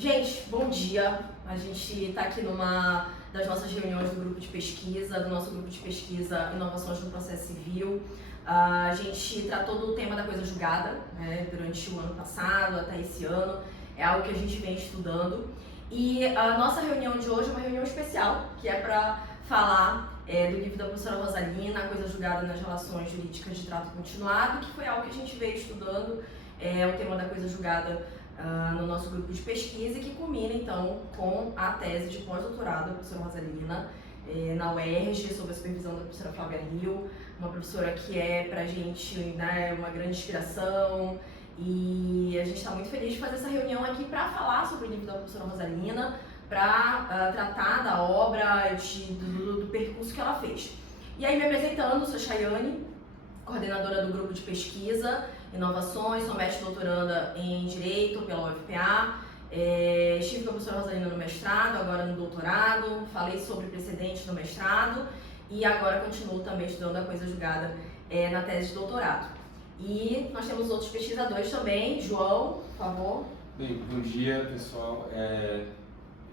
Gente, bom dia. A gente está aqui numa das nossas reuniões do grupo de pesquisa, do nosso grupo de pesquisa Inovações no Processo Civil. A gente tratou do tema da coisa julgada, né, durante o ano passado, até esse ano. É algo que a gente vem estudando. E a nossa reunião de hoje é uma reunião especial, que é para falar do livro da professora Rosalina, A Coisa Julgada nas Relações Jurídicas de Trato Continuado, que foi algo que a gente veio estudando, o tema da coisa julgada no nosso grupo de pesquisa e que culmina então com a tese de pós-doutorado da professora Rosalina na UERJ, sob a supervisão da professora Flávia Rio, uma professora que é pra gente, né, uma grande inspiração, e a gente está muito feliz de fazer essa reunião aqui para falar sobre o livro da professora Rosalina, para tratar da obra, do percurso que ela fez. E aí, me apresentando, sou Chayane, coordenadora do grupo de pesquisa Inovações, sou mestre doutoranda em Direito pela UFPA, estive com a professora Rosalina no mestrado, agora no doutorado, falei sobre precedentes no mestrado e agora continuo também estudando a coisa julgada na tese de doutorado. E nós temos outros pesquisadores também. João, por favor. Bem, bom dia, pessoal.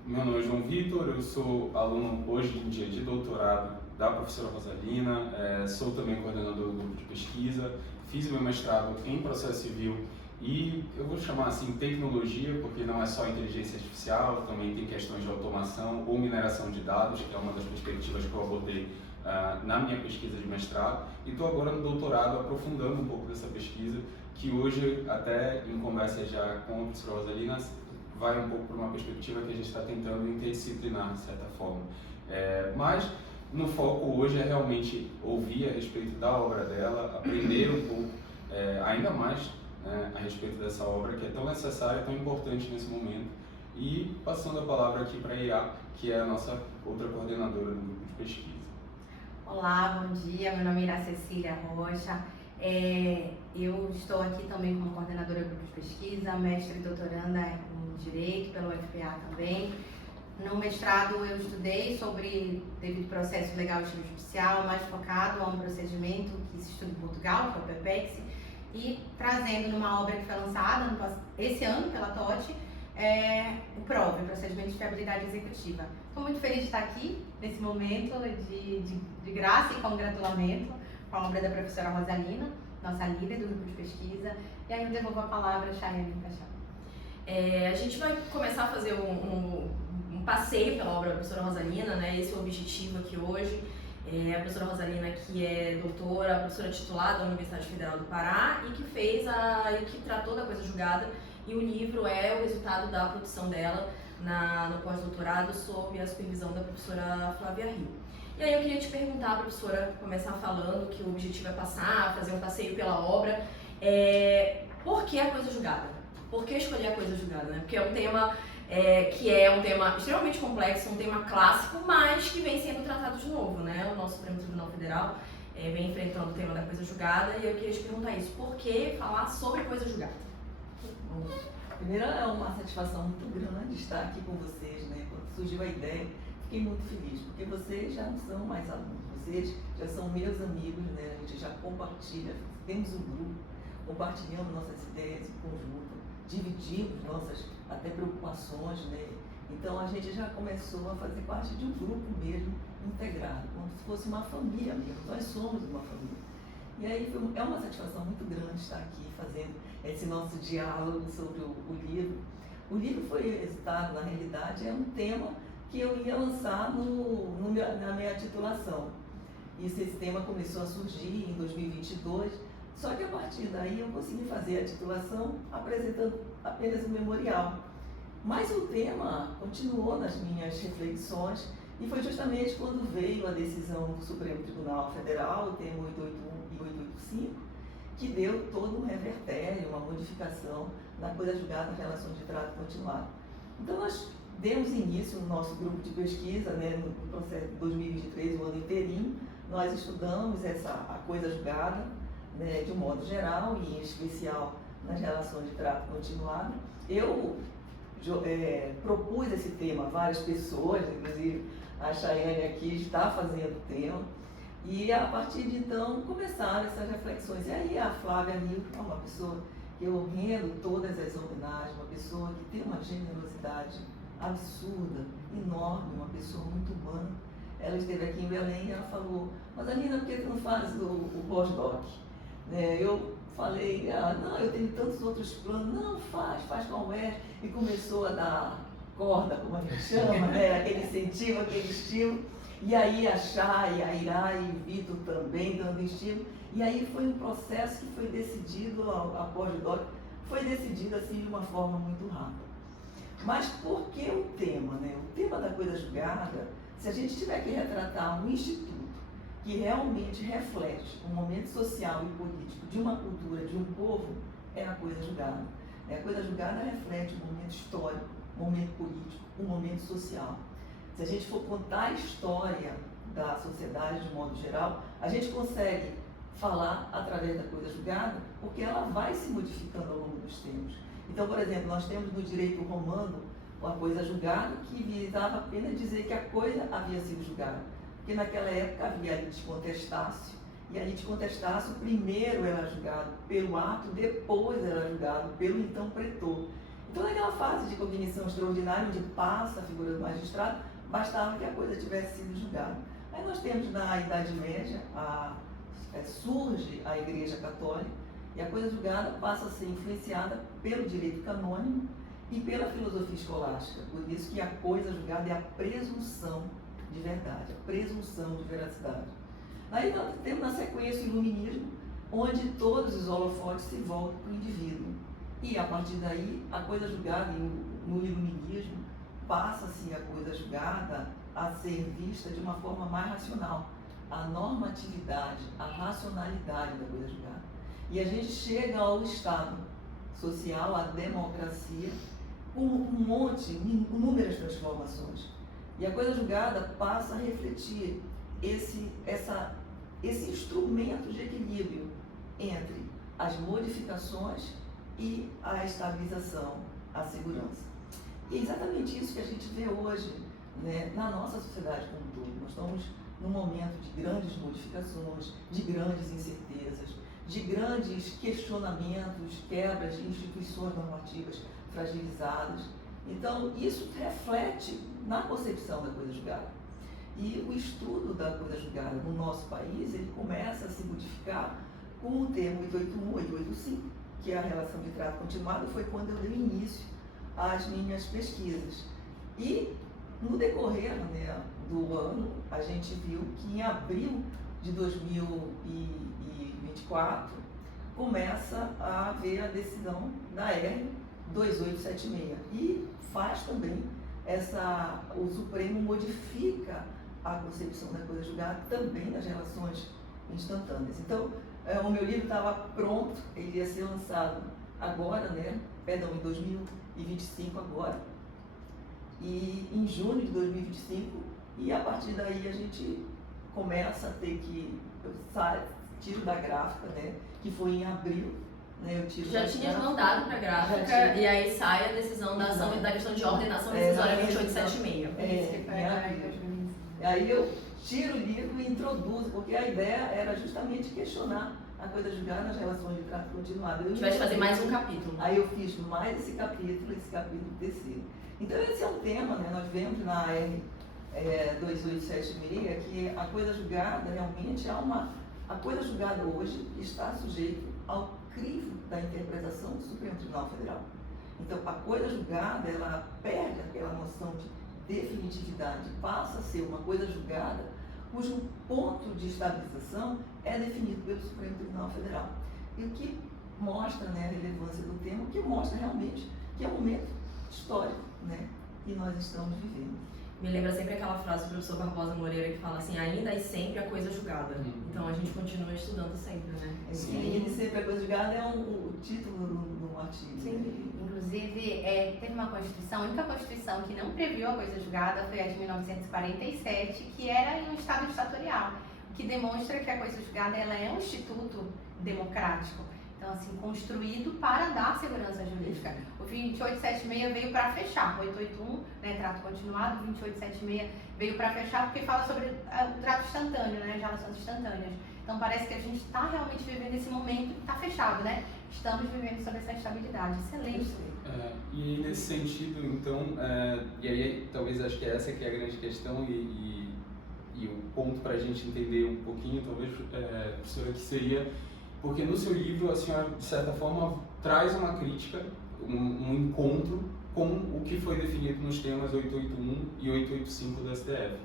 Meu nome é João Vitor, eu sou aluno hoje em dia de doutorado da professora Rosalina, sou também coordenador do grupo de pesquisa, fiz meu mestrado em processo civil e eu vou chamar assim tecnologia, porque não é só inteligência artificial, também tem questões de automação ou mineração de dados, que é uma das perspectivas que eu abordei na minha pesquisa de mestrado, e estou agora no doutorado aprofundando um pouco dessa pesquisa, que hoje, até em conversa já com a professora Rosalina, vai um pouco para uma perspectiva que a gente está tentando interdisciplinar, de certa forma. Mas no foco hoje é realmente ouvir a respeito da obra dela, aprender um pouco ainda mais a respeito dessa obra que é tão necessária, tão importante nesse momento. E passando a palavra aqui para a Iá, que é a nossa outra coordenadora do grupo de pesquisa. Olá, bom dia, meu nome é Ira Cecília Rocha, eu estou aqui também como coordenadora do grupo de pesquisa, mestre e doutoranda em Direito pela UFPA também. No mestrado eu estudei sobre devido processo legal e judicial, mais focado a um procedimento que se estuda em Portugal, que é o PEPEX, e trazendo numa obra que foi lançada esse ano pela TOT, o PROV, o Procedimento de Fiabilidade Executiva. Estou muito feliz de estar aqui, nesse momento de graça e congratulamento com a obra da professora Rosalina, nossa líder do grupo de pesquisa, e aí eu devolvo a palavra a Chayane Paixão. A gente vai começar a fazer um passeio pela obra da professora Rosalina, né? Esse é o objetivo aqui hoje. A professora Rosalina, que é doutora, professora titular da Universidade Federal do Pará e que tratou da coisa julgada, e o livro é o resultado da produção dela no pós-doutorado sob a supervisão da professora Flávia Rio. E aí eu queria te perguntar, professora, começar falando que o objetivo é fazer um passeio pela obra. Por que a coisa julgada? Por que escolher a coisa julgada, né? Porque é um tema que é um tema extremamente complexo, um tema clássico, mas que vem sendo tratado de novo, né? O nosso Supremo Tribunal Federal vem enfrentando o tema da coisa julgada, e eu queria te perguntar isso. Por que falar sobre coisa julgada? Bom, primeiro é uma satisfação muito grande estar aqui com vocês, né? Quando surgiu a ideia, fiquei muito feliz, porque vocês já não são mais alunos, vocês já são meus amigos, né? A gente já compartilha, temos um grupo, compartilhamos nossas ideias em conjunto, dividimos nossas até preocupações, né? Então a gente já começou a fazer parte de um grupo mesmo integrado, como se fosse uma família mesmo. Nós somos uma família. E aí é uma satisfação muito grande estar aqui fazendo esse nosso diálogo sobre o livro. O livro foi resultado, na realidade, é um tema que eu ia lançar na minha titulação. Esse tema começou a surgir em 2022, só que a partir daí eu consegui fazer a titulação apresentando apenas um memorial. Mas o tema continuou nas minhas reflexões e foi justamente quando veio a decisão do Supremo Tribunal Federal, o tema 881 e 885, que deu todo um revertério, uma modificação na coisa julgada nas relações de trato continuado. Então nós demos início no nosso grupo de pesquisa, né, no processo de 2023, o ano inteirinho, nós estudamos a coisa julgada, né, de um modo geral e em especial nas relações de trato continuado. Eu propus esse tema a várias pessoas, inclusive a Chayane aqui está fazendo o tema, e a partir de então começaram essas reflexões. E aí a Flávia Rio, uma pessoa que eu rendo todas as homenagens, uma pessoa que tem uma generosidade absurda, enorme, uma pessoa muito humana. Ela esteve aqui em Belém e ela falou, mas Alina, por que tu não faz o pós-doc? Eu falei, não, eu tenho tantos outros planos. Não, faz com a UERJ. E começou a dar corda, como a gente chama, né? Aquele incentivo, aquele estímulo. E aí a Chay, a Irá e o Vitor também dando estímulo. E aí foi um processo que foi decidido, a pós-doc, foi decidido assim de uma forma muito rápida. Mas por que o tema, né? O tema da coisa julgada, se a gente tiver que retratar um instituto que realmente reflete o momento social e político de uma cultura, de um povo, é a coisa julgada. A coisa julgada reflete o momento histórico, o momento político, o momento social. Se a gente for contar a história da sociedade de modo geral, a gente consegue falar através da coisa julgada, porque ela vai se modificando ao longo dos tempos. Então, por exemplo, nós temos no direito romano a coisa julgada, que visava apenas dizer que a coisa havia sido julgada. Porque naquela época havia a litis contestácio, e a litis contestácio primeiro era julgado pelo ato, depois era julgado pelo então pretor. Então, naquela fase de cognição extraordinária, onde passa a figura do magistrado, bastava que a coisa tivesse sido julgada. Aí nós temos na Idade Média, surge a Igreja Católica, e a coisa julgada passa a ser influenciada pelo direito canônico e pela filosofia escolástica. Por isso que a coisa julgada é a presunção de verdade, a presunção de veracidade. Aí nós temos na sequência o iluminismo, onde todos os holofotes se voltam para o indivíduo. E a partir daí, a coisa julgada no iluminismo passa-se a coisa julgada a ser vista de uma forma mais racional. A normatividade, a racionalidade da coisa julgada. E a gente chega ao Estado social, à democracia, com inúmeras transformações. E a coisa julgada passa a refletir esse instrumento de equilíbrio entre as modificações e a estabilização, a segurança. E é exatamente isso que a gente vê hoje, né, na nossa sociedade como um todo. Nós estamos num momento de grandes modificações, de grandes incertezas, de grandes questionamentos, quebras de instituições normativas fragilizadas. Então, isso reflete na concepção da coisa julgada. E o estudo da coisa julgada no nosso país, ele começa a se modificar com o termo 881, 885, que é a relação de trato continuado, foi quando eu dei início às minhas pesquisas. E, no decorrer, né, do ano, a gente viu que em abril de 2024 começa a haver a decisão da R 2876 e faz também o Supremo modifica a concepção da coisa julgada também nas relações instantâneas. Então, o meu livro estava pronto, ele ia ser lançado agora, né? Perdão, em 2025 agora, e em junho de 2025, e a partir daí a gente começa a ter que, eu tiro da gráfica, né? Que foi em abril, né? Eu tiro já tinha mandado para a gráfica e aí sai a decisão da ação da questão de ordenação decisória 2876. Aí eu tiro o livro e introduzo, porque a ideia era justamente questionar a coisa julgada nas relações de trato continuado. A gente vai fazer mais um capítulo. Aí eu fiz mais esse capítulo terceiro. Então esse é um tema, né? Nós vemos na R 2876 que a coisa julgada realmente a coisa julgada hoje está sujeita ao crivo da interpretação do Supremo Tribunal Federal. Então a coisa julgada, ela perde aquela noção de definitividade, passa a ser uma coisa julgada cujo ponto de estabilização é definido pelo Supremo Tribunal Federal. E o que mostra, né, a relevância do tema, o que mostra realmente que é um momento histórico, né, que nós estamos vivendo. Me lembra sempre aquela frase do professor Barbosa Moreira que fala assim, ainda e sempre a coisa julgada. Então a gente continua estudando sempre, né? Sim, e sempre a coisa julgada é o título do artigo. Sim. Né? Inclusive, teve uma Constituição, a única Constituição que não previu a coisa julgada foi a de 1947, que era em um Estado ditatorial, que demonstra que a coisa julgada ela é um instituto democrático. Então, assim, construído para dar segurança jurídica. O 2876 veio para fechar, o 881, né, trato continuado, o 2876 veio para fechar porque fala sobre o trato instantâneo, né, as relações instantâneas. Então, parece que a gente está realmente vivendo esse momento que está fechado, né? estamos vivendo sobre essa estabilidade. Excelente. E nesse sentido, então, e aí talvez acho que essa que é a grande questão e o ponto para a gente entender um pouquinho, talvez, professora, que seria, porque no seu livro a senhora, de certa forma, traz uma crítica, um encontro com o que foi definido nos temas 881 e 885 do STF.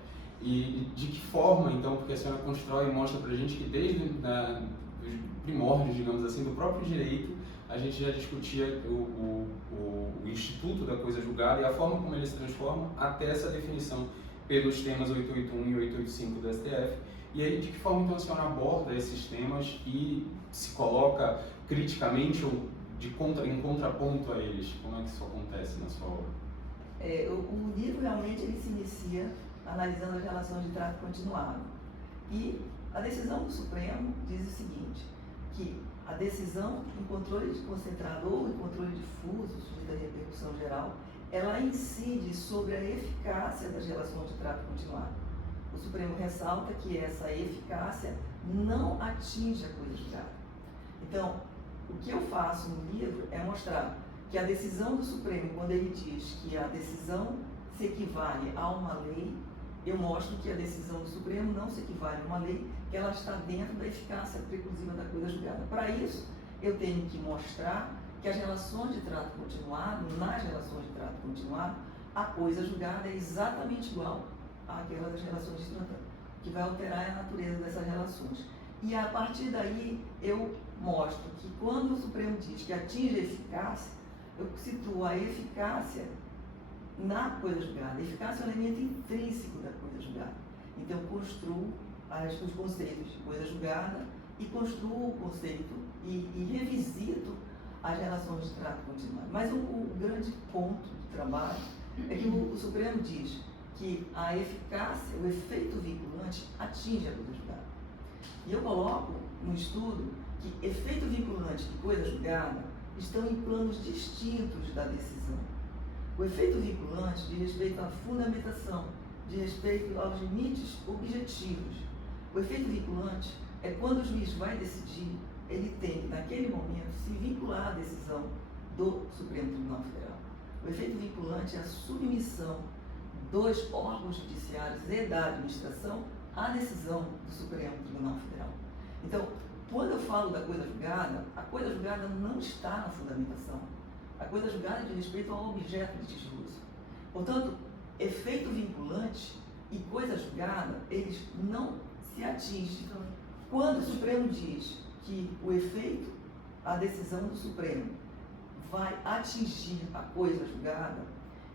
E de que forma, então, porque a senhora constrói e mostra para a gente que desde os primórdios, digamos assim, do próprio direito, a gente já discutia o instituto da coisa julgada e a forma como ele se transforma até essa definição pelos temas 881 e 885 do STF. E aí, de que forma, então, a senhora aborda esses temas e se coloca criticamente ou em contraponto a eles? Como é que isso acontece na sua obra? O livro realmente ele se inicia analisando as relações de trato continuado. E a decisão do Supremo diz o seguinte, que a decisão em controle de concentrado ou em controle difuso, sujeita à repercussão geral, ela incide sobre a eficácia das relações de trato continuado. O Supremo ressalta que essa eficácia não atinge a coisa julgada. Então, o que eu faço no livro é mostrar que a decisão do Supremo, quando ele diz que a decisão se equivale a uma lei, eu mostro que a decisão do Supremo não se equivale a uma lei, que ela está dentro da eficácia preclusiva da coisa julgada. Para isso, eu tenho que mostrar que as relações de trato continuado, nas relações de trato continuado, a coisa julgada é exatamente igual àquela das relações de trato, que vai alterar a natureza dessas relações. E a partir daí, eu mostro que quando o Supremo diz que atinge a eficácia, eu situo a eficácia na coisa julgada. A eficácia é um elemento intrínseco da coisa julgada. Então, eu construo os conceitos de coisa julgada e construo o conceito e revisito as relações de trato continuado. Mas o grande ponto do trabalho é que o Supremo diz que a eficácia, o efeito vinculante, atinge a coisa julgada. E eu coloco no estudo que efeito vinculante e coisa julgada estão em planos distintos da decisão. O efeito vinculante diz respeito à fundamentação, diz respeito aos limites objetivos. O efeito vinculante é quando o juiz vai decidir, ele tem que, naquele momento, se vincular à decisão do Supremo Tribunal Federal. O efeito vinculante é a submissão dos órgãos judiciários e da administração à decisão do Supremo Tribunal Federal. Então, quando eu falo da coisa julgada, a coisa julgada não está na fundamentação. A coisa julgada diz respeito ao objeto litigioso. Portanto, efeito vinculante e coisa julgada, eles não se atingem. Quando o Supremo diz que o efeito, a decisão do Supremo, vai atingir a coisa julgada,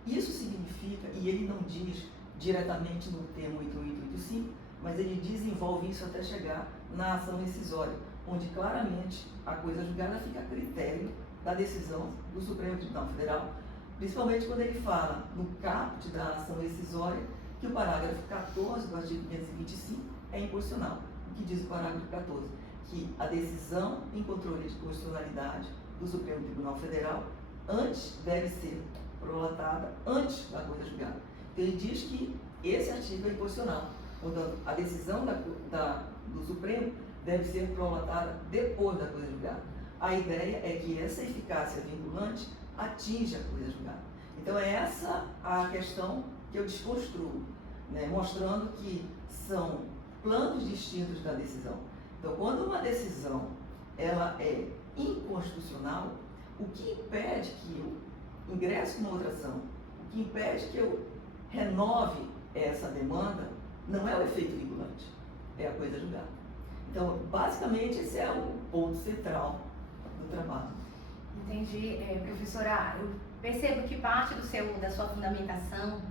isso significa, e ele não diz diretamente no termo 8885, mas ele desenvolve isso até chegar na ação rescisória, onde claramente a coisa julgada fica a critério da decisão do Supremo Tribunal Federal, principalmente quando ele fala no caput da ação rescisória que o parágrafo 14 do artigo 525 é inconstitucional. O que diz o parágrafo 14? Que a decisão em controle de constitucionalidade do Supremo Tribunal Federal deve ser prolatada antes da coisa julgada. Então ele diz que esse artigo é inconstitucional. Portanto, a decisão do Supremo deve ser prolatada depois da coisa julgada. A ideia é que essa eficácia vinculante atinja a coisa julgada. Então é essa a questão que eu desconstruo, né? Mostrando que são planos distintos da decisão. Então, quando uma decisão ela é inconstitucional, o que impede que eu ingresse numa outra ação, o que impede que eu renove essa demanda, não é o efeito vinculante, é a coisa julgada. Então, basicamente, esse é o ponto central do trabalho. Entendi. Professora, eu percebo que parte da sua fundamentação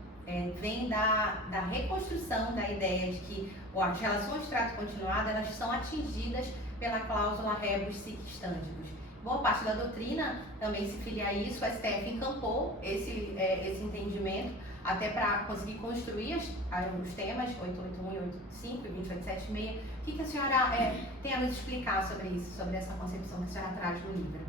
vem da reconstrução da ideia de que as relações de trato continuado elas são atingidas pela cláusula rebus sic stantibus. Boa parte da doutrina também se filia a isso, o STF encampou esse entendimento até para conseguir construir os temas 881 e 885 e 2876. O que a senhora tem a nos explicar sobre isso, sobre essa concepção que a senhora traz no livro?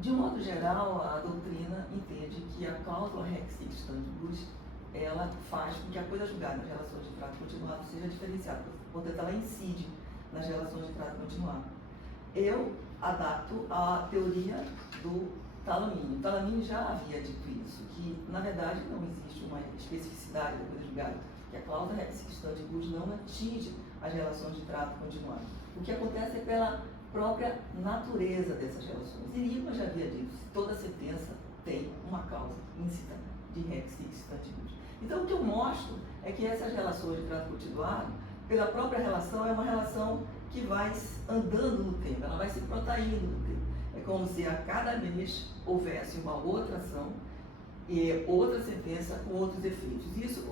De um modo geral, a doutrina entende que a cláusula rebus sic stantibus ela faz com que a coisa julgada nas relações de trato continuado seja diferenciada. Portanto, ela incide nas relações de trato continuado. Eu adapto à teoria do Talamini. O Talamini já havia dito isso, que na verdade não existe uma especificidade da coisa julgada, que a cláusula rex stantibus não atinge as relações de trato continuado. O que acontece é pela própria natureza dessas relações. E Lima já havia dito, toda sentença tem uma causa íncita de rex stantibus. Então o que eu mostro é que essas relações de trato continuado, pela própria relação, é uma relação que vai andando no tempo, ela vai se protaindo no tempo. É como se a cada mês houvesse uma outra ação e outra sentença com outros efeitos. Isso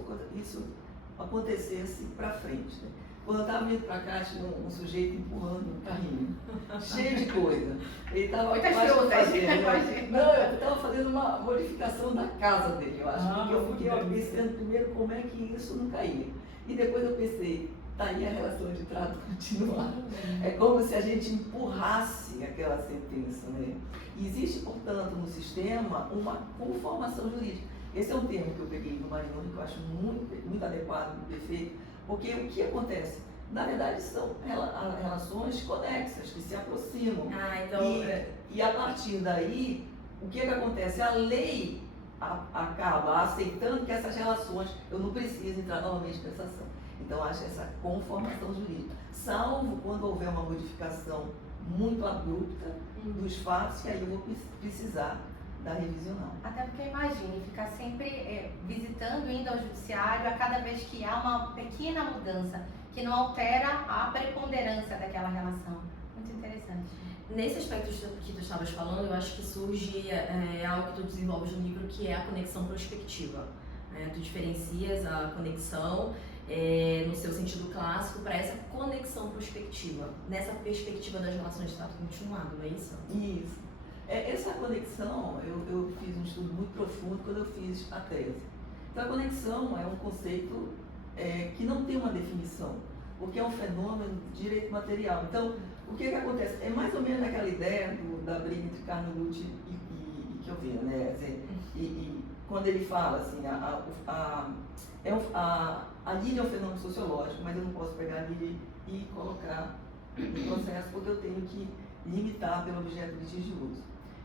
acontecesse para frente. Né? Quando eu estava vindo para cá, tinha um sujeito empurrando um carrinho, cheio de coisa. Ele estava Muitas frutas, imagina. Não, eu estava fazendo uma modificação da casa dele, eu acho. Porque eu fiquei pensando primeiro como é que isso não caía. E depois eu pensei, tá aí a relação de trato continuado. É como se a gente empurrasse aquela sentença, né? E existe, portanto, no sistema uma conformação jurídica. Esse é um termo que eu peguei do Marinoni, que eu acho muito adequado, muito perfeito, porque o que acontece? Na verdade, são relações conexas, que se aproximam. Então... E a partir daí, o que acontece? A lei acaba aceitando que essas relações, eu não preciso entrar novamente nessa ação. Então, acho essa conformação jurídica. Salvo quando houver uma modificação muito abrupta dos fatos, que aí eu vou precisar da revisional. Até porque imagine, ficar sempre visitando, indo ao judiciário a cada vez que há uma pequena mudança que não altera a preponderância daquela relação. Muito interessante. Nesse aspecto que tu estavas falando, eu acho que surge algo que tu desenvolves no livro, que é a conexão prospectiva. Tu diferencias a conexão no seu sentido clássico para essa conexão prospectiva, nessa perspectiva das relações de trato continuado, não é isso? Isso. Essa conexão, eu fiz um estudo muito profundo quando eu fiz a tese. Então, a conexão é um conceito que não tem uma definição, porque é um fenômeno de direito material. Então, o que acontece? É mais ou menos aquela ideia da briga entre Carnot e Chiovina, né? E quando ele fala assim, a lide é um fenômeno sociológico, mas eu não posso pegar a lide e colocar no processo, porque eu tenho que limitar pelo objeto litigioso.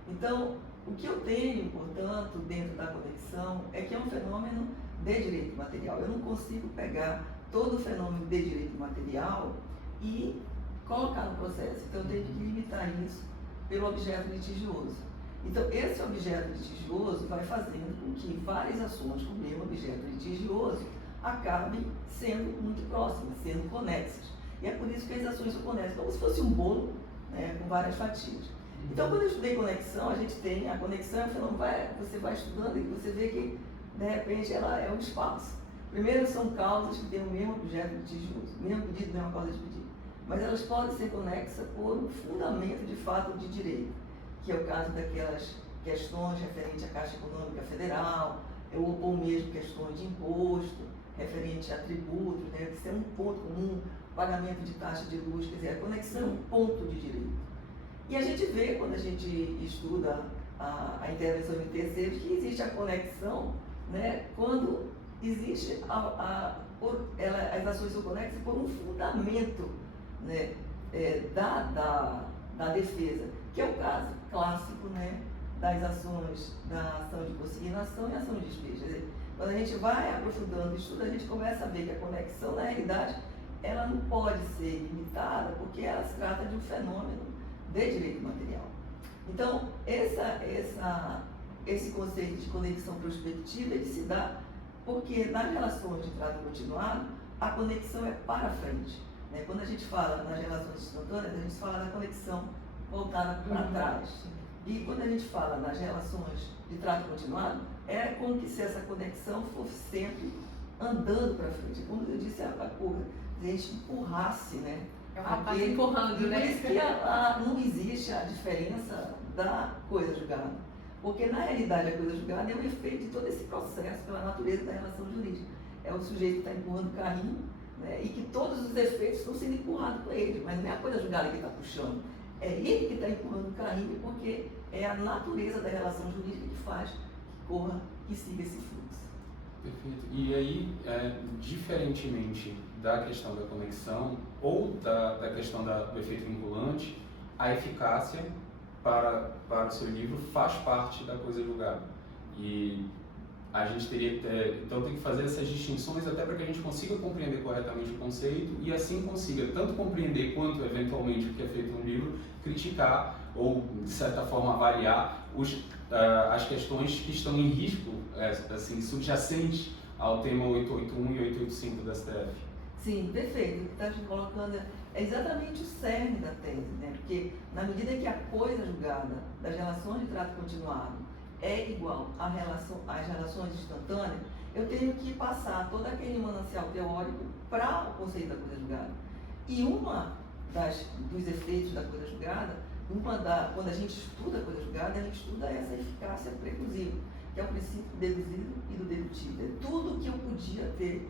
Então, o que eu tenho, portanto, dentro da conexão é que é um fenômeno de direito material. Eu não consigo pegar todo o fenômeno de direito material e colocar no processo. Então, eu tenho que limitar isso pelo objeto litigioso. Então, esse objeto litigioso vai fazendo com que várias ações com o mesmo objeto litigioso acabem sendo muito próximas, sendo conexas. E é por isso que as ações são conexas, como se fosse um bolo, né, com várias fatias. Então, quando eu estudei conexão, a gente tem a conexão, é um fenômeno, você vai estudando e você vê que, de repente, ela é um espaço. Primeiro, são causas que têm o mesmo objeto litigioso, mesmo pedido, mesma causa de pedido. Mas elas podem ser conexas por um fundamento de fato de direito, que é o caso daquelas questões referentes à Caixa Econômica Federal, ou mesmo questões de imposto, referente a tributos, né, que isso é um ponto comum, pagamento de taxa de luz, quer dizer, a conexão é um ponto de direito. E a gente vê, quando a gente estuda a intervenção em terceiros, que existe a conexão, né, quando existe as ações são conexas por um fundamento, né, da defesa, que é o caso clássico, né, das ações, da ação de consignação e ação de despejo. Quando a gente vai aprofundando o estudo, a gente começa a ver que a conexão, na realidade, ela não pode ser limitada porque ela se trata de um fenômeno de direito material. Então, esse conceito de conexão prospectiva, ele se dá porque nas relações de trato continuado, a conexão é para frente. Né? Quando a gente fala nas relações instantâneas, a gente fala da conexão voltada para trás. E quando a gente fala nas relações de trato continuado, é como se essa conexão fosse sempre andando para frente. Como eu disse a curva, a gente empurrasse, né? É o rapaz empurrando, né? Por isso que não existe a diferença da coisa julgada. Porque, na realidade, a coisa julgada é um efeito de todo esse processo pela natureza da relação jurídica. É o sujeito que está empurrando o carrinho, né, e que todos os efeitos estão sendo empurrados por ele, mas não é a coisa julgada que está puxando. É ele que está empurrando o carrinho porque é a natureza da relação jurídica que faz que corra e siga esse fluxo. Perfeito. E aí, diferentemente da questão da conexão ou da questão do efeito vinculante, a eficácia para o seu livro faz parte da coisa julgada. E a gente então tem que fazer essas distinções até para que a gente consiga compreender corretamente o conceito e assim consiga tanto compreender quanto, eventualmente, o que é feito no livro, criticar ou, de certa forma, avaliar as questões que estão em risco, assim, subjacentes ao tema 881 e 885 da STF. Sim, perfeito. O que está te colocando é exatamente o cerne da tese, né? Porque na medida que a coisa julgada das relações de trato continuado é igual às relações instantâneas, eu tenho que passar todo aquele manancial teórico para o conceito da coisa julgada. E dos efeitos da coisa julgada, quando a gente estuda a coisa julgada, a gente estuda essa eficácia preclusiva, que é o princípio do deduzido e do dedutivo. É tudo que eu podia ter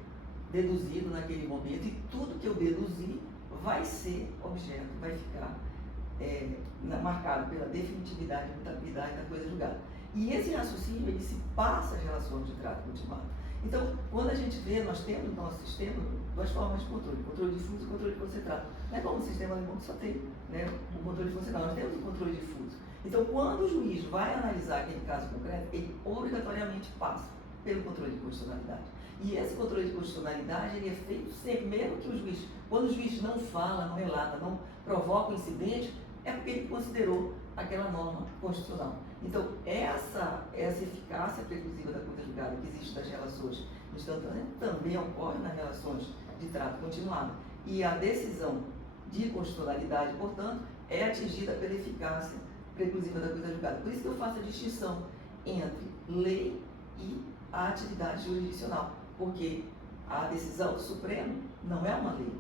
deduzido naquele momento e tudo que eu deduzi vai ser objeto, vai ficar marcado pela definitividade e mutabilidade da coisa julgada. E esse raciocínio, ele se passa às relações de trato continuado. Então, quando a gente vê, nós temos no nosso sistema duas formas de controle difuso e controle concentrado. Não é como o sistema alemão que só tem, né, o controle funcional, nós temos o controle difuso. Então, quando o juiz vai analisar aquele caso concreto, ele obrigatoriamente passa pelo controle de constitucionalidade. E esse controle de constitucionalidade, ele é feito sempre, mesmo que o juiz, quando o juiz não fala, não relata, não provoca o incidente, é porque ele considerou aquela norma constitucional. Então, essa eficácia preclusiva da coisa julgada que existe das relações instantâneas também ocorre nas relações de trato continuado. E a decisão de constitucionalidade, portanto, é atingida pela eficácia preclusiva da coisa julgada. Por isso que eu faço a distinção entre lei e a atividade jurisdicional, porque a decisão do Supremo não é uma lei.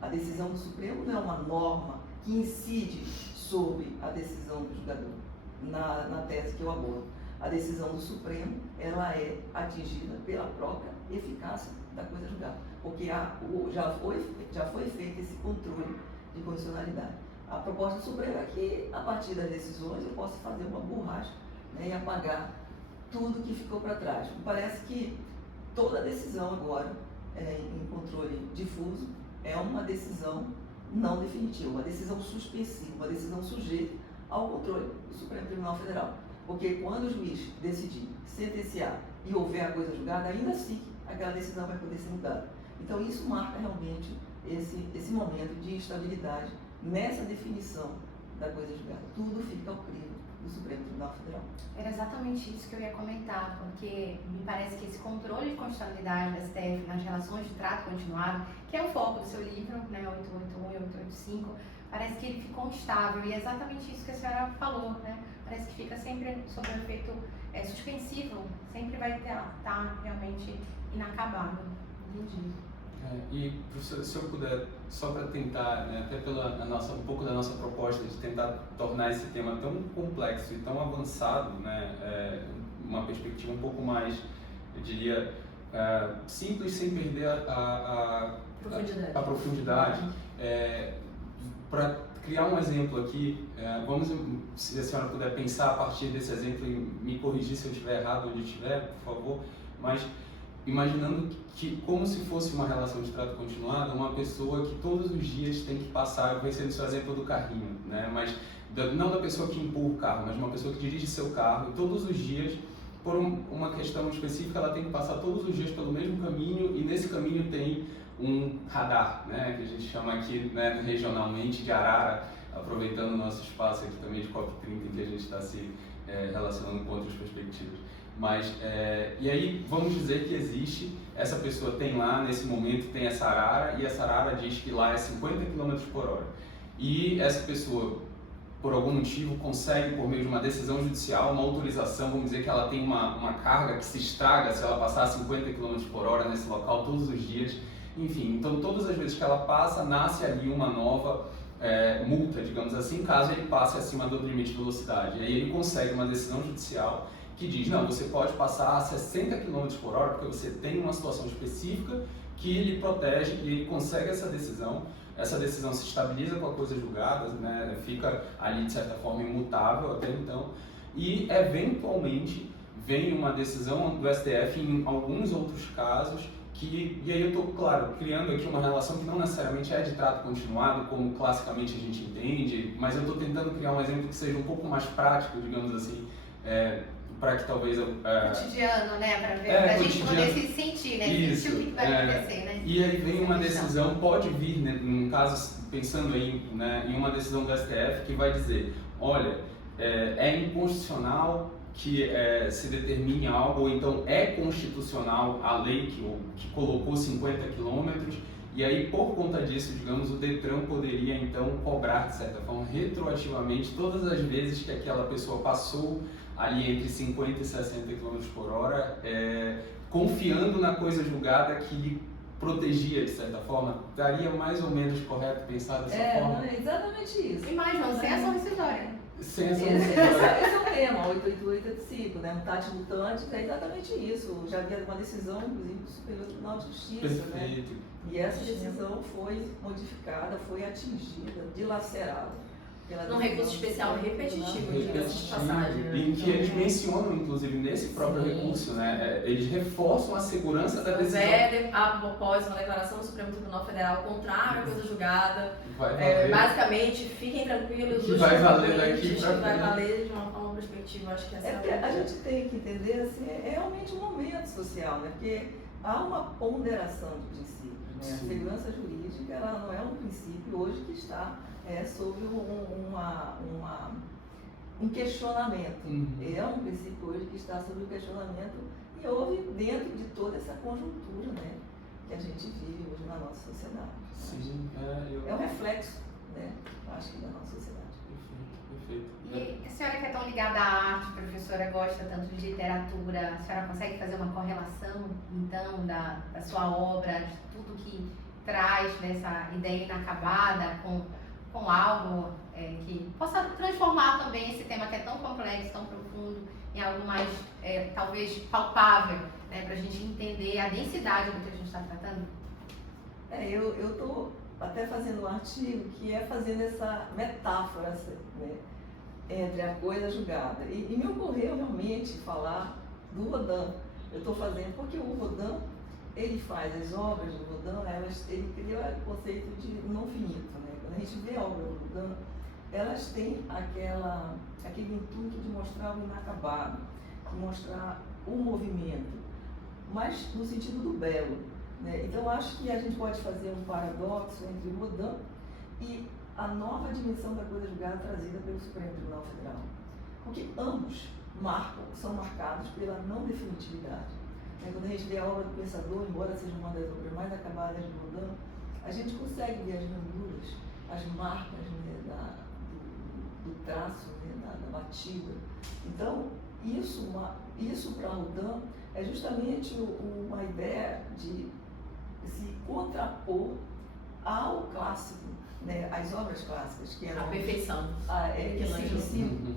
A decisão do Supremo não é uma norma que incide sobre a decisão do julgador, na tese que eu abordo. A decisão do Supremo, ela é atingida pela própria eficácia da coisa julgada, porque já foi feito esse controle de condicionalidade. A proposta do Supremo é que, a partir das decisões, eu possa fazer uma borracha, né, e apagar tudo que ficou para trás. Parece que toda decisão agora, em controle difuso, é uma decisão não definitiva, uma decisão suspensiva, uma decisão sujeita ao controle do Supremo Tribunal Federal. Porque quando o juiz decidir sentenciar e houver a coisa julgada, ainda assim aquela decisão vai poder ser mudada. Então isso marca realmente esse momento de instabilidade nessa definição da coisa julgada. Tudo fica ao crivo do Supremo Tribunal Federal. Era exatamente isso que eu ia comentar, porque me parece que esse controle de constitucionalidade da STF nas relações de trato continuado, que é o foco do seu livro, né, 881 e 885, parece que ele ficou instável, e é exatamente isso que a senhora falou, né? Parece que fica sempre sob um efeito suspensivo, sempre vai estar realmente inacabado. Entendi. E, professor, se eu puder, só para tentar, né, até um pouco da nossa proposta de tentar tornar esse tema tão complexo e tão avançado, né, uma perspectiva um pouco mais, eu diria, simples, sem perder a profundidade. Para criar um exemplo aqui, se a senhora puder pensar a partir desse exemplo e me corrigir se eu estiver errado onde estiver, por favor, mas imaginando que como se fosse uma relação de trato continuado, uma pessoa que todos os dias tem que passar, eu pensei no seu exemplo do carrinho, né, mas não da pessoa que empurra o carro, mas uma pessoa que dirige seu carro, e todos os dias, por uma questão específica, ela tem que passar todos os dias pelo mesmo caminho, e nesse caminho tem um radar, né, que a gente chama aqui, né, regionalmente de arara, aproveitando o nosso espaço aqui também de COP30, em que a gente está se relacionando com outras perspectivas. Mas, e aí vamos dizer que existe, essa pessoa tem lá, nesse momento, tem essa arara, e essa arara diz que lá é 50 km por hora. E essa pessoa, por algum motivo, consegue, por meio de uma decisão judicial, uma autorização, vamos dizer que ela tem uma carga que se estraga se ela passar 50 km por hora nesse local todos os dias. Enfim, então todas as vezes que ela passa, nasce ali uma nova multa, digamos assim, caso ele passe acima do limite de velocidade. E aí ele consegue uma decisão judicial que diz, não, você pode passar a 60 km por hora porque você tem uma situação específica que lhe protege, e ele consegue essa decisão se estabiliza com a coisa julgada, né, fica ali de certa forma imutável até então, e eventualmente vem uma decisão do STF em alguns outros casos e aí eu estou, claro, criando aqui uma relação que não necessariamente é de trato continuado, como classicamente a gente entende, mas eu estou tentando criar um exemplo que seja um pouco mais prático, digamos assim, para que talvez... cotidiano, né? Para ver, pra gente poder se sentir, né? Isso, sentir o que vai acontecer, né? E aí vem uma decisão, pode vir, né, num caso, pensando aí, né, em uma decisão do STF que vai dizer, olha, é inconstitucional que se determine algo, ou então é constitucional a lei que colocou 50 quilômetros, e aí por conta disso, digamos, o Detran poderia então cobrar, de certa forma, retroativamente todas as vezes que aquela pessoa passou ali entre 50 e 60 km por hora, confiando na coisa julgada que lhe protegia, de certa forma. Estaria mais ou menos correto pensar dessa forma? Não, é exatamente isso. E mais, não, sem ação rescisória. Sem essa Esse é o tema, 88885, né? Mutatis mutandis, é exatamente isso. Já havia uma decisão, inclusive, do Superior Tribunal de Justiça, Perfeito. né? E essa decisão foi modificada, foi atingida, dilacerada. Num recurso especial repetitivo, diga-se de passagem. Em que eles mencionam, inclusive, nesse próprio recurso, né? Eles reforçam a segurança da decisão. Após uma declaração do Supremo Tribunal Federal contrária à coisa julgada, Vai valer. basicamente, fiquem tranquilos, Que vai valer daqui pra vai frente. valer de uma forma perspectiva, acho que essa Porque a gente tem que entender, assim, é realmente um momento social, né? Porque há uma ponderação de princípios, né? A Sim. segurança jurídica, ela não é um princípio hoje que está sobre um questionamento. É um princípio hoje que está sobre o questionamento e houve dentro de toda essa conjuntura, né, que a gente vive hoje na nossa sociedade. Sim, É um reflexo, né, acho que da nossa sociedade. Perfeito. E a senhora que é tão ligada à arte, professora, gosta tanto de literatura, a senhora consegue fazer uma correlação, então, da sua obra, de tudo que traz dessa ideia inacabada com algo que possa transformar também esse tema que é tão complexo, tão profundo, em algo mais, talvez, palpável, né, para a gente entender a densidade do que a gente está tratando? Eu estou até fazendo um artigo que é fazendo essa metáfora, né, entre a coisa julgada. E me ocorreu realmente falar do Rodin. Eu estou fazendo, porque o Rodin, ele faz as obras do Rodin, ele criou o conceito de não finito, né? Quando a gente vê a obra do Rodin, elas têm aquele intuito de mostrar o inacabado, de mostrar o movimento, mas no sentido do belo, né? Então acho que a gente pode fazer um paradoxo entre o Rodin e a nova dimensão da coisa julgada trazida pelo Supremo Tribunal Federal, porque ambos são marcados pela não definitividade. Quando a gente vê a obra do Pensador, embora seja uma das obras mais acabadas de Rodin, a gente consegue ver as ranhuras, as marcas, né, do traço, né, da batida. Então, isso para Rodin é justamente uma ideia de se contrapor ao clássico, né, às obras clássicas, que eram a perfeição.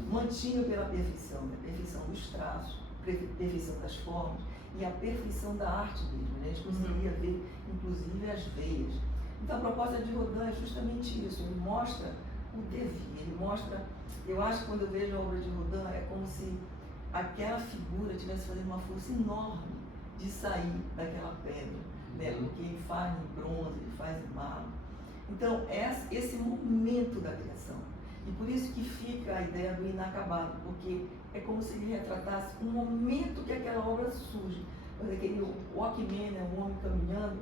Mantinham pela perfeição, né, perfeição dos traços, perfeição das formas e a perfeição da arte mesmo, né? A gente conseguia ver, inclusive, as veias. Então, a proposta de Rodin é justamente isso, ele mostra o devir, ele mostra, eu acho que quando eu vejo a obra de Rodin, é como se aquela figura estivesse fazendo uma força enorme de sair daquela pedra, né? Porque ele faz em bronze, ele faz em mármore. Então, esse momento da criação. E por isso que fica a ideia do inacabado, porque é como se ele retratasse um momento que aquela obra surge. Aquele Walkman, né, um homem caminhando,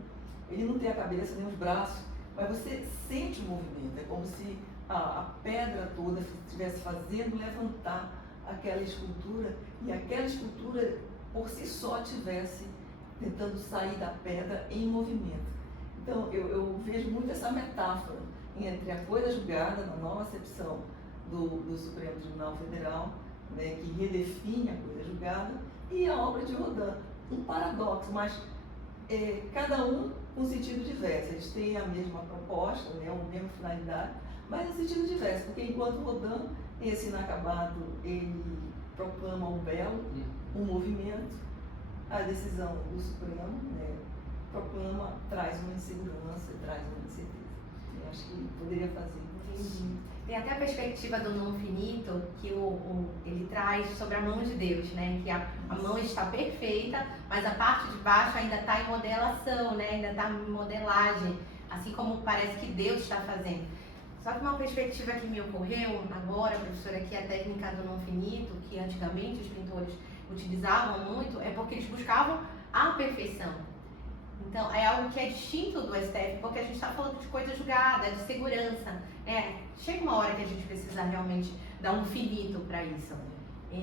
ele não tem a cabeça nem os braços, mas você sente o movimento. É como se a pedra toda estivesse fazendo levantar aquela escultura e aquela escultura por si só estivesse tentando sair da pedra em movimento. Então, eu vejo muito essa metáfora entre a coisa julgada, na nova acepção do Supremo Tribunal Federal, né, que redefine a coisa julgada, e a obra de Rodin. Um paradoxo, mas cada um com sentido diverso. Eles têm a mesma proposta, né, a mesma finalidade, mas no sentido diverso, porque enquanto Rodin, esse inacabado, ele proclama o belo, o movimento, a decisão do Supremo, né, traz uma insegurança, traz uma incerteza. Eu acho que poderia fazer. Entendi. Tem até a perspectiva do não finito que ele traz sobre a mão de Deus, né? Que a mão está perfeita, mas a parte de baixo ainda está em modelação, né? Ainda está em modelagem, assim como parece que Deus está fazendo. Só que uma perspectiva que me ocorreu agora, professora, que é a técnica do não finito, que antigamente os pintores utilizavam muito, é porque eles buscavam a perfeição. Então, é algo que é distinto do STF, porque a gente está falando de coisa julgada, de segurança. Chega uma hora que a gente precisa realmente dar um finito para isso. É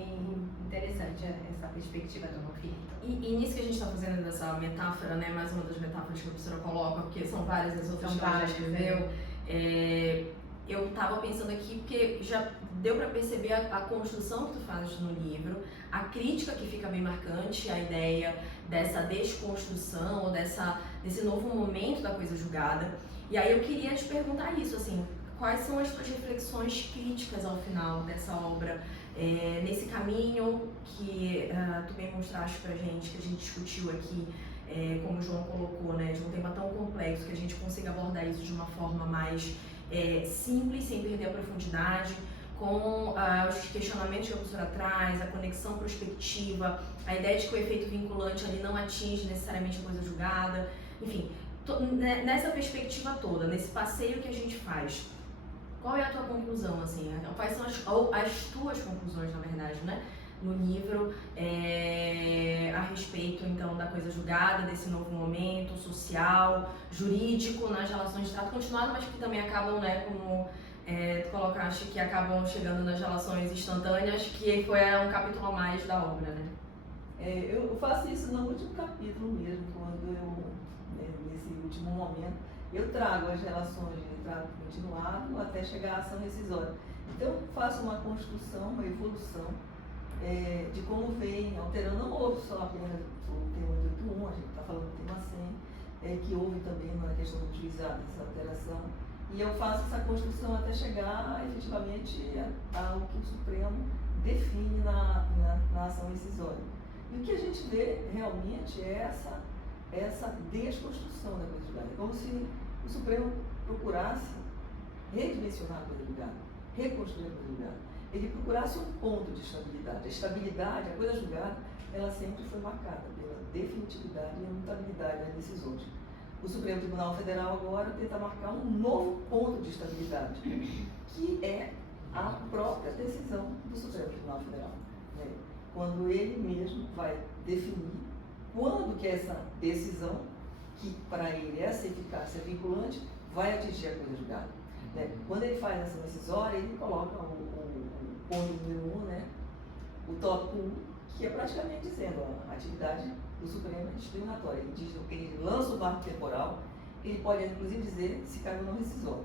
interessante essa perspectiva do não finito. E nisso que a gente está fazendo dessa metáfora, né, mais uma das metáforas que a professora coloca, porque são várias as outras que ela já escreveu, eu estava pensando aqui, porque já deu para perceber a construção que tu fazes no livro, a crítica que fica bem marcante, a ideia dessa desconstrução, ou desse novo momento da coisa julgada. E aí eu queria te perguntar isso, assim, quais são as tuas reflexões críticas ao final dessa obra, nesse caminho que tu bem mostraste pra gente, que a gente discutiu aqui, como o João colocou, né, de um tema tão complexo, que a gente consiga abordar isso de uma forma mais simples, sem perder a profundidade, com os questionamentos que a professora traz, a conexão prospectiva, a ideia de que o efeito vinculante ali não atinge necessariamente a coisa julgada, enfim, nessa perspectiva toda, nesse passeio que a gente faz, qual é a tua conclusão, assim? Quais são as tuas conclusões, na verdade, né? No livro, a respeito, então, da coisa julgada, desse novo momento social, jurídico, nas relações de trato continuado, mas que também acabam, né, como tu colocaste, que acabam chegando nas relações instantâneas, que foi um capítulo a mais da obra, né? Eu faço isso no último capítulo mesmo, quando nesse último momento, eu trago as relações de trato continuado até chegar à ação rescisória. Então, eu faço uma construção, uma evolução de como vem alterando, não houve só apenas o tema 881, a gente está falando do tema 100, que houve também na questão do juizado essa alteração, e eu faço essa construção até chegar efetivamente ao que o Supremo define na ação rescisória. E o que a gente vê realmente é essa desconstrução da coisa julgada. É como se o Supremo procurasse redimensionar a coisa julgada, reconstruir a coisa julgada. Ele procurasse um ponto de estabilidade. A estabilidade, a coisa julgada, ela sempre foi marcada pela definitividade e imutabilidade das decisões. O Supremo Tribunal Federal agora tenta marcar um novo ponto de estabilidade, que é a própria decisão do Supremo Tribunal Federal. Quando ele mesmo vai definir quando que essa decisão, que para ele essa eficácia vinculante, vai atingir a coisa julgada. Quando ele faz essa decisória, ele coloca o ponto número 1, o tópico 1, que é praticamente dizendo a atividade do Supremo é discriminatória. Ele lança o marco temporal, ele pode inclusive dizer se caiu ou não rescisório.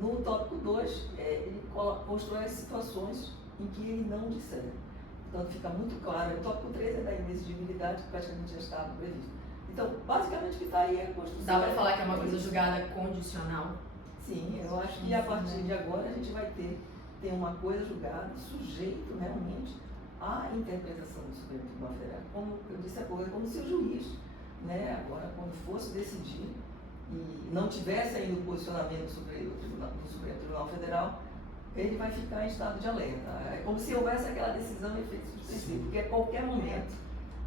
No tópico 2, ele constrói as situações em que ele não disser. Portanto, fica muito claro. O tópico 3 é da inexigibilidade, que praticamente já estava previsto. Então, basicamente, o que está aí é a construção. Dá para falar que é uma coisa julgada condicional? Sim, eu acho que a partir de agora a gente vai ter uma coisa julgada sujeito realmente à interpretação do Supremo Tribunal Federal. Como eu disse há pouco, é como se o juiz, agora, quando fosse decidir e não tivesse ainda o posicionamento do Supremo Tribunal Federal, ele vai ficar em estado de alerta. É como se houvesse aquela decisão em efeito suspensivo, porque a qualquer momento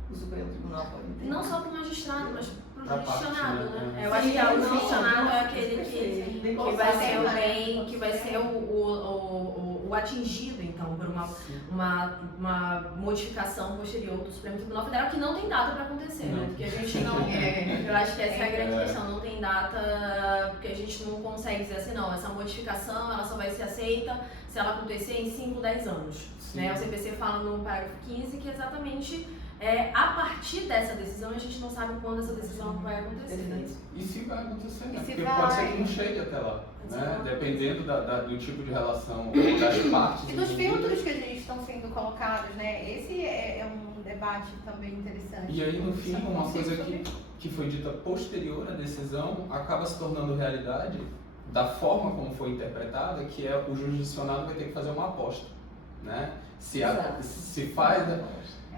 o Supremo Tribunal pode entender. Não só para o magistrado, mas para o jurisdicionado, né? Eu Sim, acho que o não, jurisdicionado é aquele que vai ser o bem, que vai ser o atingido, então, por uma modificação posterior do Supremo Tribunal Federal, que não tem data para acontecer, né? Porque a gente não... eu acho que essa é a grande questão, não tem data, porque a gente não consegue dizer assim, não, essa modificação ela só vai ser aceita se ela acontecer em 5, 10 anos. Né? O CPC fala no parágrafo 15 que exatamente a partir dessa decisão, a gente não sabe quando essa decisão vai acontecer. Né? E se vai acontecer, né? Se Porque vai... pode ser que não chegue até lá, né? Dependendo do tipo de relação ou das partes. E dos filtros que a gente estão sendo colocados, né? Esse é um debate também interessante. E aí, no fim, uma coisa que foi dita posterior à decisão acaba se tornando realidade da forma como foi interpretada, que é o jurisdicionado vai ter que fazer uma aposta, né?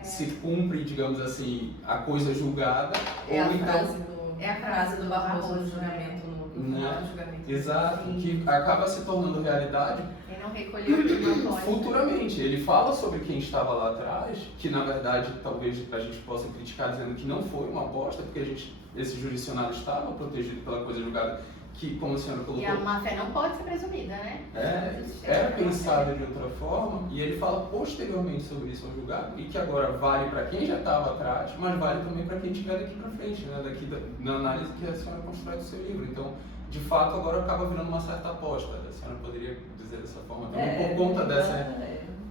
Se cumpre, digamos assim, a coisa julgada, ou então... É a frase do Barroso no julgamento no no final do julgamento. Exato, que acaba se tornando realidade Ele não recolheu o primatório. futuramente. Ele fala sobre quem estava lá atrás, que na verdade talvez a gente possa criticar dizendo que não foi uma aposta, porque esse jurisdicionado estava protegido pela coisa julgada, que, como a senhora colocou, E a má-fé não pode ser presumida, né? era pensada de outra forma, e ele fala posteriormente sobre isso ao julgado, e que agora vale para quem já estava atrás, mas vale também para quem estiver daqui para frente, né? Na análise que a senhora constrói do seu livro. Então, de fato, agora acaba virando uma certa aposta. A senhora poderia dizer dessa forma também, por conta dessa...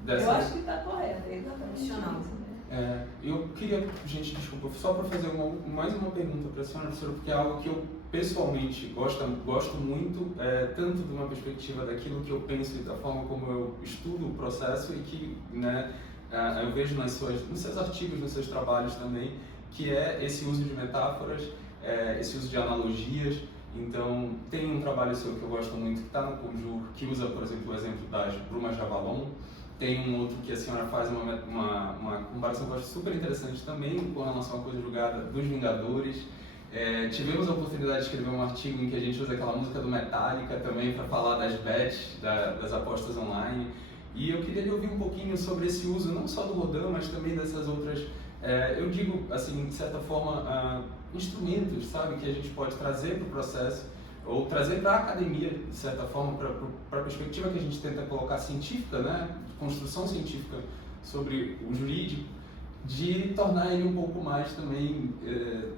Eu acho que está correto, é exatamente isso, né? Eu queria, gente, desculpa, só para fazer mais uma pergunta para a senhora, professora, porque é algo que eu pessoalmente gosto muito, tanto de uma perspectiva daquilo que eu penso e da forma como eu estudo o processo, e que, né, eu vejo nos seus artigos, nos seus trabalhos também, que é esse uso de metáforas, esse uso de analogias. Então, tem um trabalho seu que eu gosto muito, que está no Conjur, que usa, por exemplo, o exemplo das brumas de Avalon. Tem um outro que a senhora faz uma comparação que eu acho super interessante também com relação à coisa julgada dos Vingadores. Tivemos a oportunidade de escrever um artigo em que a gente usa aquela música do Metallica também para falar das bets, das apostas online. E eu queria lhe ouvir um pouquinho sobre esse uso, não só do Rodin, mas também dessas outras, eu digo, assim, de certa forma, instrumentos, sabe, que a gente pode trazer para o processo, ou trazer para a academia, de certa forma, para a perspectiva que a gente tenta colocar científica, né, de construção científica sobre o jurídico, de tornar ele um pouco mais também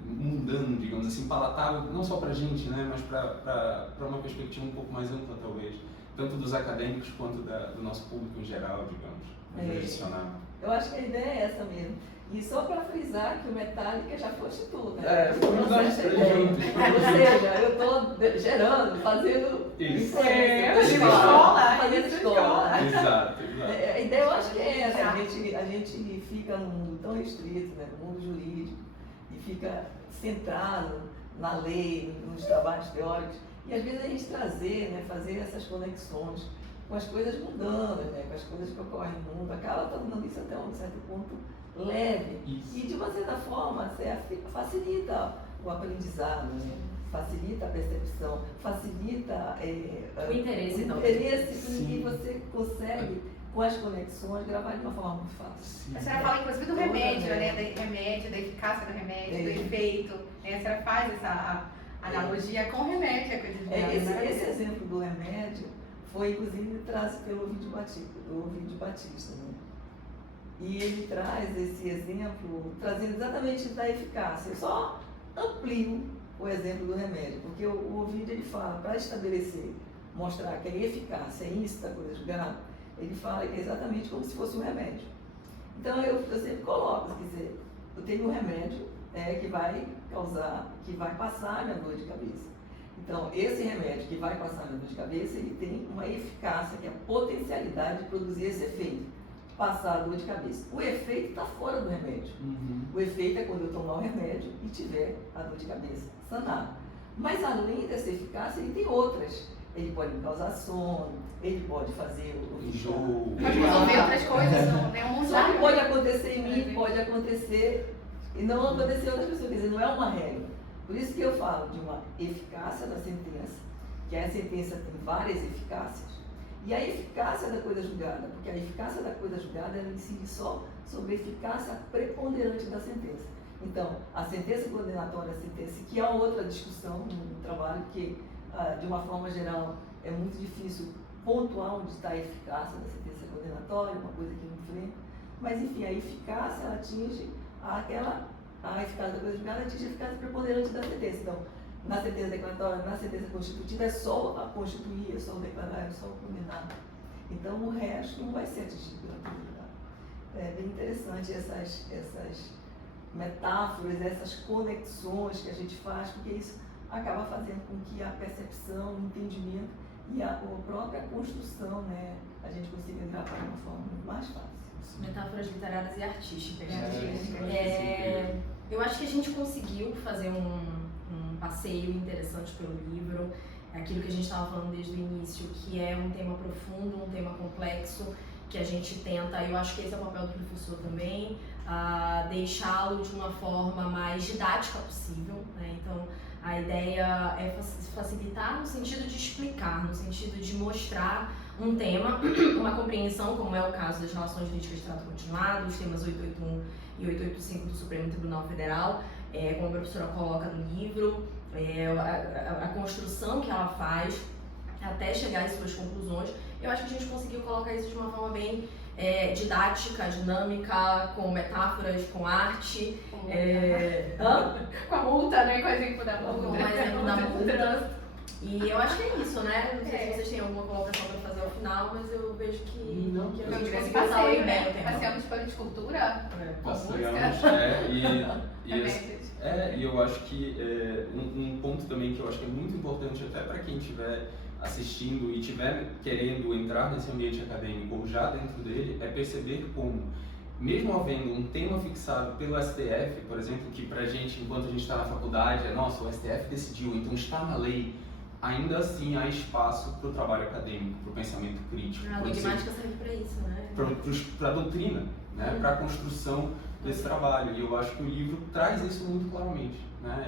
mundano, digamos assim, palatável, não só para a gente, né, mas para uma perspectiva um pouco mais ampla, talvez, tanto dos acadêmicos quanto do nosso público em geral, digamos, jurisdicional. Eu acho que a ideia é essa mesmo. E só para frisar que o Metallica já foste tu, né? Fomos nós três juntos. Ou seja, eu estou gerando, fazendo Isso. fazendo escola. Exato. A ideia eu acho que é essa. A gente fica num mundo tão restrito, né? No mundo jurídico, e fica centrado na lei, nos trabalhos teóricos. E às vezes a gente fazer essas conexões com as coisas mundanas, né? Com as coisas que ocorrem no mundo, acaba tornando isso até um certo ponto leve. Isso. E de uma certa forma facilita o aprendizado, né? Facilita a percepção, facilita o interesse, em que você consegue, com as conexões, gravar de uma forma muito fácil. A senhora fala inclusive do remédio, né? Da eficácia do remédio, do efeito. Né? A senhora faz essa analogia com o remédio, a coisa de Esse exemplo do remédio foi inclusive trazido pelo Ovidio Batista, né? E ele traz esse exemplo, trazendo exatamente da eficácia. Eu só amplio o exemplo do remédio, porque o Ovidio ele fala, para estabelecer, mostrar que a eficácia é isso da coisa julgada, ele fala que é exatamente como se fosse um remédio. Então eu sempre coloco, quer dizer, eu tenho um remédio que vai passar a minha dor de cabeça. Então, esse remédio que vai passar a minha dor de cabeça, ele tem uma eficácia, que é a potencialidade de produzir esse efeito. Passar a dor de cabeça. O efeito está fora do remédio. O efeito é quando eu tomar o remédio e tiver a dor de cabeça sanada. Mas além dessa eficácia, ele tem outras. Ele pode me causar sono, ele pode fazer o enjoo. Pode resolver outras coisas, não só pode acontecer em mim, pode acontecer e não acontecer em outras pessoas. Quer dizer, não é uma regra. Por isso que eu falo de uma eficácia da sentença, que a sentença tem várias eficácias. E a eficácia da coisa julgada, porque a eficácia da coisa julgada ela incide só sobre a eficácia preponderante da sentença. Então, a sentença condenatória, a sentença, que é outra discussão no trabalho, que de uma forma geral é muito difícil pontuar onde está a eficácia da sentença condenatória, uma coisa que não enfrenta, mas enfim, a eficácia ela atinge a eficácia da coisa julgada atinge a eficácia preponderante da sentença. Então, na sentença declaratória, na sentença constitutiva, é só a constituir, é só o declarar, é só o condenar. Então, o resto não vai ser atingido pela coisa julgada. É bem interessante essas metáforas, essas conexões que a gente faz, porque isso acaba fazendo com que a percepção, o entendimento e a própria construção, né, a gente consiga gravar de uma forma muito mais fácil. Metáforas literárias e artísticas. Eu acho que a gente conseguiu fazer um passeio interessante pelo livro, aquilo que a gente estava falando desde o início, que é um tema profundo, um tema complexo, que a gente tenta, eu acho que esse é o papel do professor também, deixá-lo de uma forma mais didática possível, né? Então, A ideia é facilitar no sentido de explicar, no sentido de mostrar um tema, uma compreensão, como é o caso das relações jurídicas de trato continuado, os temas 881 e 885 do Supremo Tribunal Federal, como a professora coloca no livro, a construção que ela faz até chegar às suas conclusões. Eu acho que a gente conseguiu colocar isso de uma forma bem didática, dinâmica, com metáforas, com arte. Com a multa, né? Com o exemplo da multa. Com o exemplo da multa. E eu acho que é isso, né? Não sei se vocês têm alguma colocação para fazer ao final, mas eu vejo que Não, a Foi um gente grande conseguiu sair passeio, bem o né? tema. Passeamos pela de cultura. Passeamos, e eu acho que um ponto também que eu acho que é muito importante até para quem estiver assistindo e estiver querendo entrar nesse ambiente acadêmico ou já dentro dele, é perceber como, mesmo havendo um tema fixado pelo STF, por exemplo, que pra gente, enquanto a gente está na faculdade, nossa, o STF decidiu, então está na lei, ainda assim há espaço para o trabalho acadêmico, para o pensamento crítico. A dogmática serve para isso, né? Para a doutrina, né? Para a construção desse trabalho. E eu acho que o livro traz isso muito claramente, né?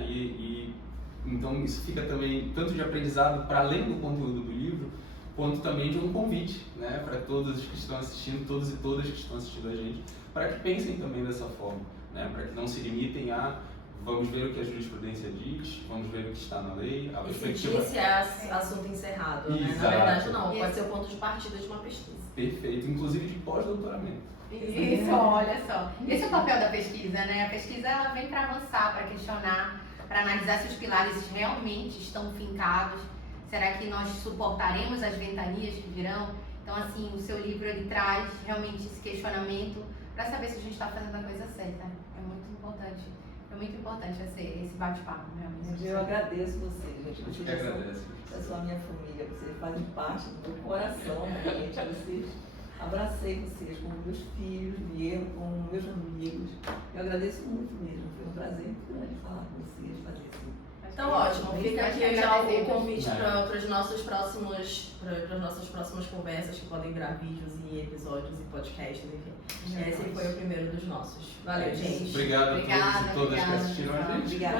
Então isso fica também tanto de aprendizado para além do conteúdo do livro, quanto também de um convite, né? Para todos que estão assistindo, todos e todas que estão assistindo a gente, para que pensem também dessa forma, né? Para que não se limitem a vamos ver o que a jurisprudência diz, vamos ver o que está na lei, a perspectiva... Esse é assunto encerrado, né? Exato. Na verdade não, pode ser o ponto de partida de uma pesquisa. Perfeito, inclusive de pós-doutoramento. Isso, olha só. Esse é o papel da pesquisa, né? A pesquisa ela vem para avançar, para questionar, para analisar se os pilares realmente estão fincados. Será que nós suportaremos as ventanias que virão? Então, assim, o seu livro ele traz realmente esse questionamento para saber se a gente está fazendo a coisa certa. É muito importante. É muito importante esse bate-papo, realmente. Eu agradeço vocês, gente. Eu Vocês que agradeço. são a minha família, vocês fazem parte do meu coração, realmente. Vocês, abracei vocês como meus filhos, vieram como meus amigos. Eu agradeço muito mesmo. Foi um prazer muito grande falar com vocês, fazer assim. Então, ótimo. Fica aqui Nós já o agradecemos. convite para as nossas próximas conversas, que podem virar vídeos e episódios e podcasts, enfim. Esse foi o primeiro dos nossos. Valeu, gente. Obrigado a todos e todas que Obrigada, assistiram a gente. Obrigada.